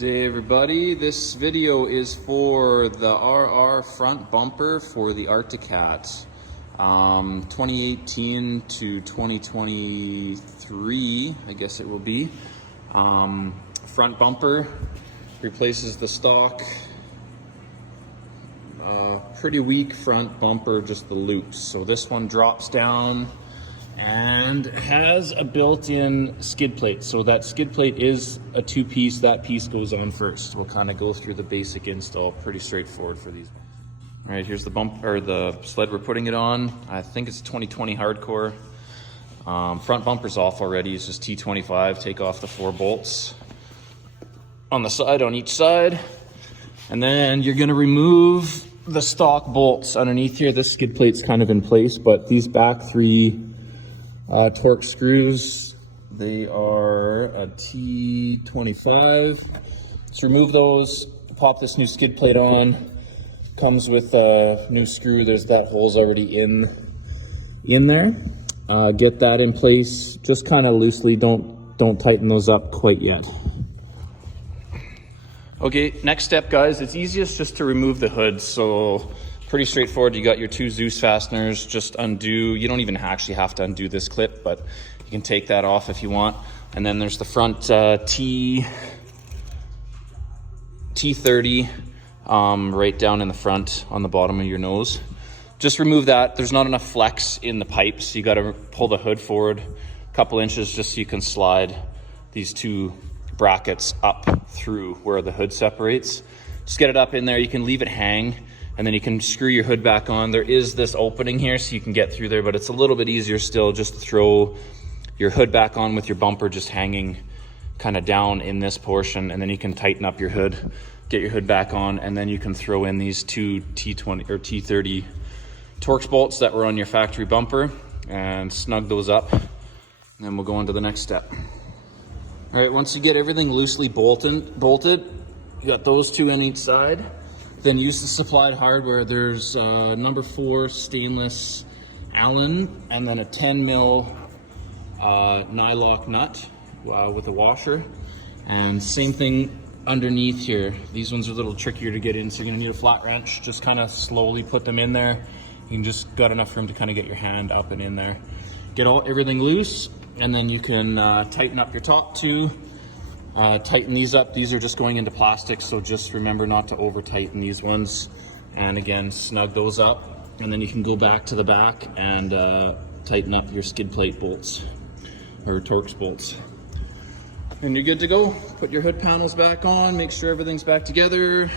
Day everybody. This video is for the RR front bumper for the Arcticat 2018 to 2023, I guess it will be. Front bumper replaces the stock pretty weak front bumper, just the loops. So this one drops down and has a built-in skid plate. So that skid plate is a two-piece. That piece goes on first. We'll kind of go through the basic install. Pretty straightforward for these ones. All right, here's the the sled we're putting it on. I think it's 2020 hardcore. Front bumper's off already. It's just T25. Take off the 4 bolts on the side, on each side, and then you're gonna remove the stock bolts underneath here. This skid plate's kind of in place, but these back 3 torque screws, they are a T25. So remove those, pop this new skid plate on. Comes with a new screw. There's that hole's already in there. Get that in place, just kind of loosely. Don't tighten those up quite yet. Okay, next step, guys. It's easiest just to remove the hood. So pretty straightforward. You got your 2 Zeus fasteners. Just undo. You don't even actually have to undo this clip, but you can take that off if you want. And then there's the front T30 right down in the front on the bottom of your nose. Just remove that. There's not enough flex in the pipe, so you got to pull the hood forward a couple inches just so you can slide these 2 brackets up through where the hood separates. Just get it up in there. You can leave it hang, and then you can screw your hood back on. There is this opening here so you can get through there, but it's a little bit easier still just to throw your hood back on with your bumper just hanging kind of down in this portion, and then you can tighten up your hood, get your hood back on, and then you can throw in these 2 T20 or T30 Torx bolts that were on your factory bumper and snug those up, and then we'll go on to the next step. All right, once you get everything loosely bolted, you got those 2 on each side. Then use the supplied hardware. There's number 4 stainless Allen, and then a 10 mil nylock nut with a washer. And same thing underneath here. These ones are a little trickier to get in, so you're gonna need a flat wrench. Just kind of slowly put them in there. You can just got enough room to kind of get your hand up and in there. Get everything loose, and then you can tighten up your top 2. Tighten these up. These are just going into plastic, so just remember not to over tighten these ones. And again, snug those up, and then you can go back to the back and tighten up your skid plate bolts or Torx bolts. And you're good to go. Put your hood panels back on, make sure everything's back together.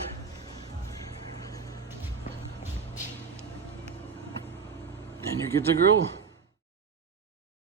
And you're good to go.